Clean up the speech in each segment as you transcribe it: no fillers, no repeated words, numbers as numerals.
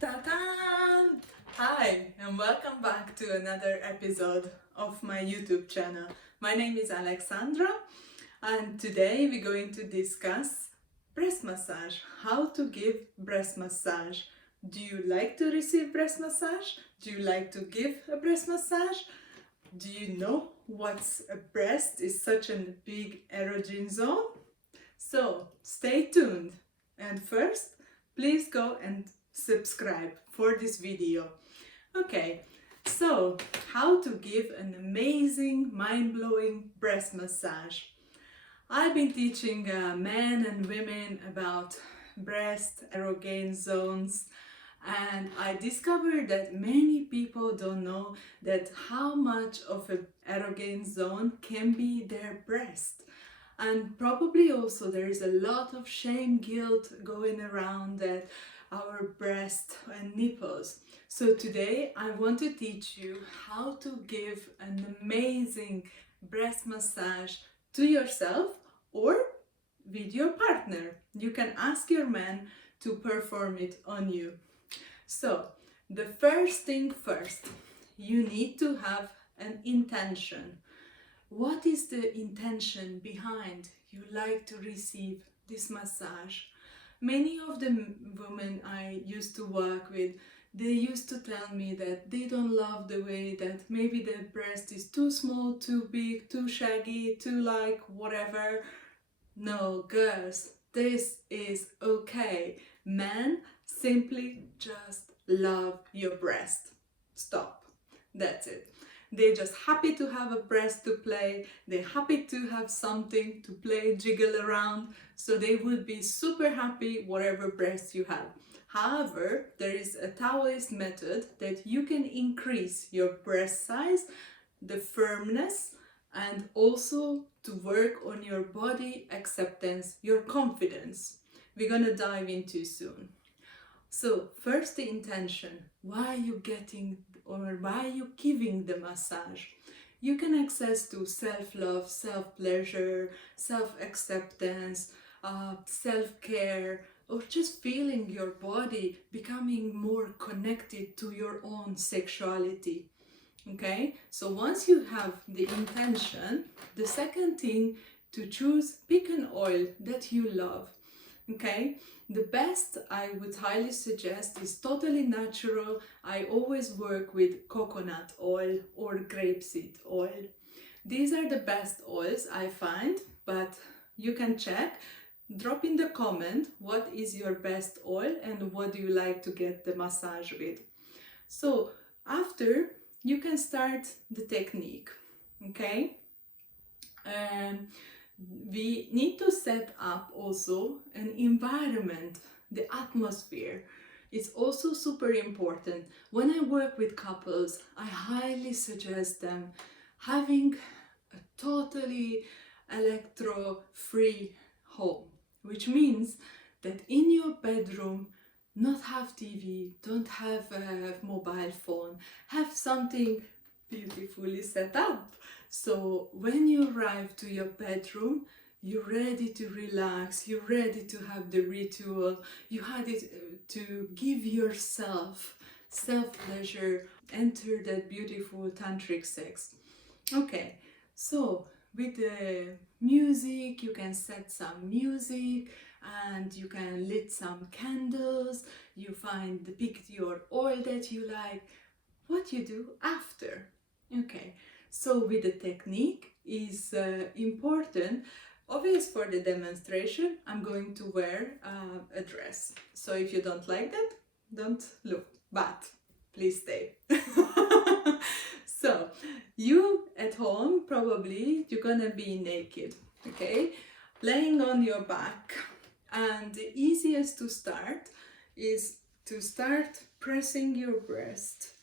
Ta-da! Hi, and welcome back to another episode of my YouTube channel. My name is Alexandra, and today we're going to discuss breast massage. How to give breast massage. Do you like to receive breast massage? Do you like to give a breast massage? Do you know what's a breast is such a big erogen zone? So stay tuned. And first, please go and subscribe for this video. Okay, so how to give an amazing, mind-blowing breast massage. I've been teaching men and women about breast erogen zones, and I discovered that many people don't know that how much of an erogen zone can be their breast. And probably also there is a lot of shame, guilt going around that our breast and nipples. So today I want to teach you how to give an amazing breast massage to yourself or with your partner. You can ask your man to perform it on you. So the first thing first, you need to have an intention. What is the intention behind you like to receive this massage? Many of the women I used to work with, they used to tell me that they don't love the way that maybe their breast is too small, too big, too shaggy, too like whatever. No, girls, this is okay. Men, simply just love your breast. Stop. That's it. They're just happy to have a breast to play. They're happy to have something to play, jiggle around. So they would be super happy whatever breast you have. However, there is a Taoist method that you can increase your breast size, the firmness, and also to work on your body acceptance, your confidence. We're gonna dive into soon. So first the intention, why are you getting or why are you giving the massage? You can access to self-love, self-pleasure, self-acceptance, self-care, or just feeling your body becoming more connected to your own sexuality. Okay, so once you have the intention, the second thing to choose, pick an oil that you love. Okay, the best I would highly suggest is totally natural. I always work with coconut oil or grapeseed oil. These are the best oils I find, but you can check. Drop in the comment what is your best oil and what do you like to get the massage with. So after, you can start the technique. Okay, we need to set up also an environment, the atmosphere. It's also super important. When I work with couples, I highly suggest them having a totally electro-free home, which means that in your bedroom, not have TV, don't have a mobile phone, have something beautifully set up. So when you arrive to your bedroom, you're ready to relax, you're ready to have the ritual, you had it to give yourself self-pleasure, enter that beautiful tantric sex. Okay, so with the music, you can set some music and you can lit some candles, you pick your oil that you like. What you do after? Okay, so with the technique is important. Obvious for the demonstration, I'm going to wear a dress. So if you don't like that, don't look, but please stay. So you at home, probably you're gonna be naked, okay, laying on your back, and the easiest to start is to start pressing your breast.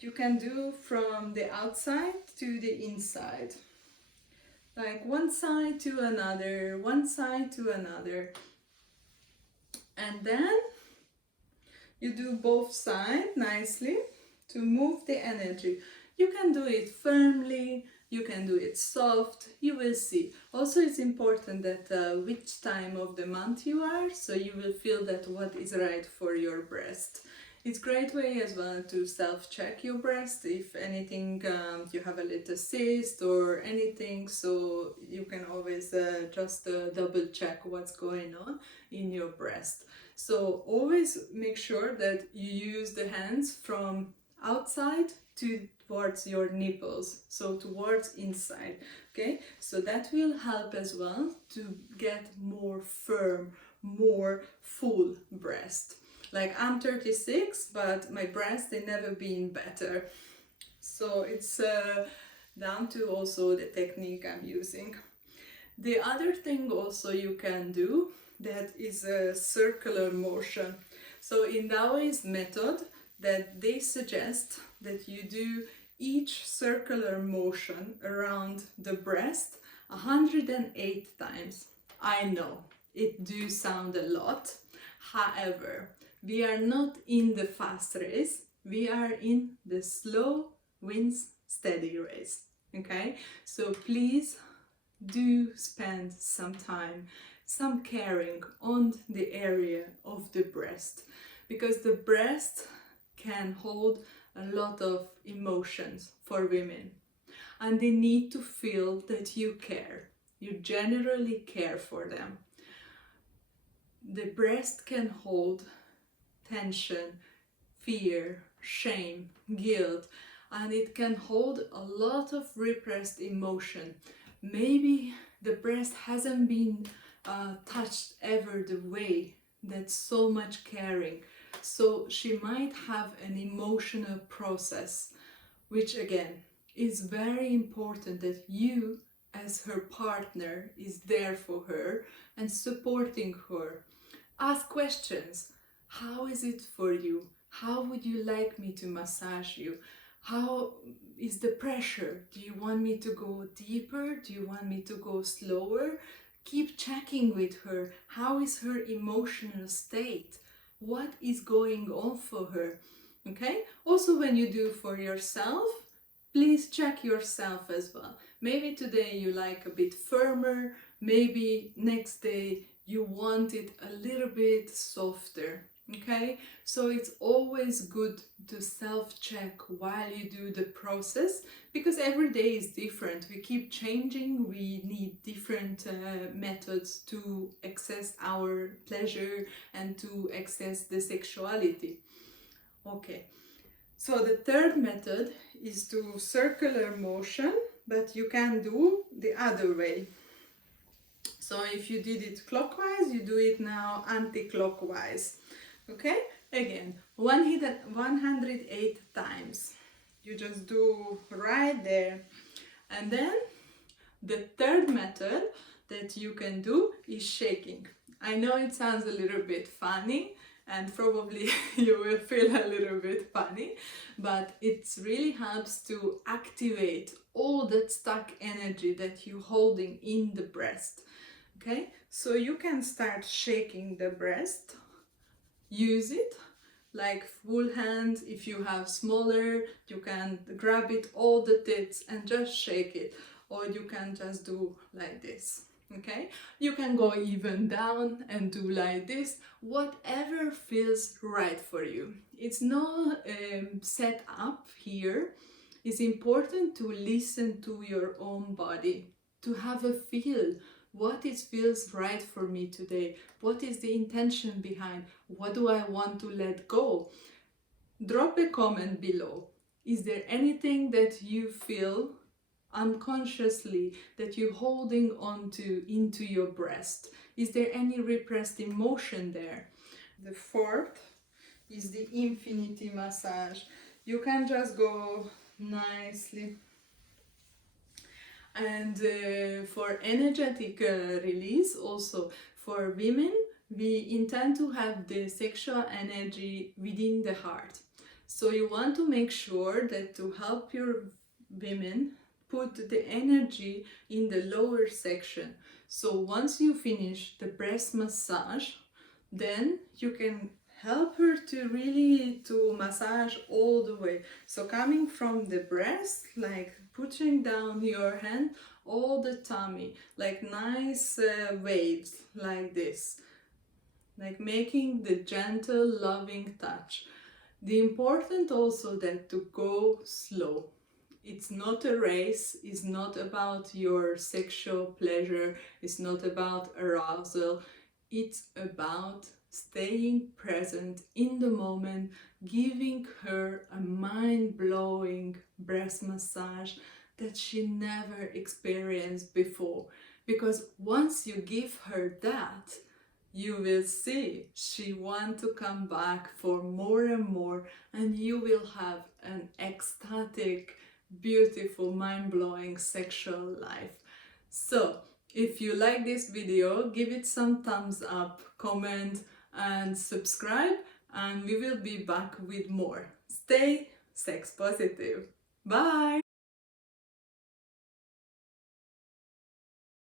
You can do from the outside to the inside, like one side to another, one side to another, and then you do both sides nicely to move the energy. You can do it firmly, You can do it soft, you will see. Also, it's important that which time of the month you are, so you will feel that what is right for your breast. It's a great way as well to self-check your breast if anything, you have a little cyst or anything, so you can always just double check what's going on in your breast. So always make sure that you use the hands from outside towards your nipples, so towards inside. Okay, so that will help as well to get more firm, more full breast. Like, I'm 36, but my breasts, they never been better. So it's down to also the technique I'm using. The other thing also you can do, that is a circular motion. So in Taoist method, that they suggest that you do each circular motion around the breast 108 times. I know it do sound a lot. However, we are not in the fast race, we are in the slow wins steady race. Okay, so please do spend some time, some caring on the area of the breast, because the breast can hold a lot of emotions for women, and they need to feel that you care. You generally care for them. The breast can hold tension, fear, shame, guilt, and it can hold a lot of repressed emotion. Maybe the breast hasn't been touched ever the way, that's so much caring. So she might have an emotional process, which again is very important that you as her partner is there for her and supporting her. Ask questions. How is it for you? How would you like me to massage you? How is the pressure? Do you want me to go deeper? Do you want me to go slower? Keep checking with her. How is her emotional state? What is going on for her? Okay? Also, when you do for yourself, please check yourself as well. Maybe today you like a bit firmer, maybe next day you want it a little bit softer. Okay, so it's always good to self-check while you do the process, because every day is different. We keep changing, we need different methods to access our pleasure and to access the sexuality. Okay, so the third method is to circular motion, but you can do the other way. So if you did it clockwise, you do it now anti-clockwise. Okay, again, 108 times. You just do right there. And then the third method that you can do is shaking. I know it sounds a little bit funny, and probably you will feel a little bit funny, but it really helps to activate all that stuck energy that you're holding in the breast. Okay, so you can start shaking the breast. Use it like full hand. If you have smaller, you can grab it all the tits and just shake it, or you can just do like this. Okay, you can go even down and do like this, whatever feels right for you. It's no set up here. It's important to listen to your own body, to have a feel. What it feels right for me today? What is the intention behind? What do I want to let go? Drop a comment below. Is there anything that you feel unconsciously that you're holding on to into your breast? Is there any repressed emotion there? The fourth is the infinity massage. You can just go nicely. And for energetic release, also for women, we intend to have the sexual energy within the heart. So you want to make sure that to help your women put the energy in the lower section. So once you finish the breast massage, then you can help her to really to massage all the way. So coming from the breast, like pushing down your hand all the tummy, like nice waves like this, like making the gentle loving touch. The important also that to go slow. It's not a race, it's not about your sexual pleasure, it's not about arousal, it's about staying present in the moment, giving her a mind-blowing breast massage that she never experienced before. Because once you give her that, you will see she wants to come back for more and more, and you will have an ecstatic, beautiful, mind-blowing sexual life. So if you like this video, give it some thumbs up, comment and subscribe, and we will be back with more. Stay sex positive. Bye!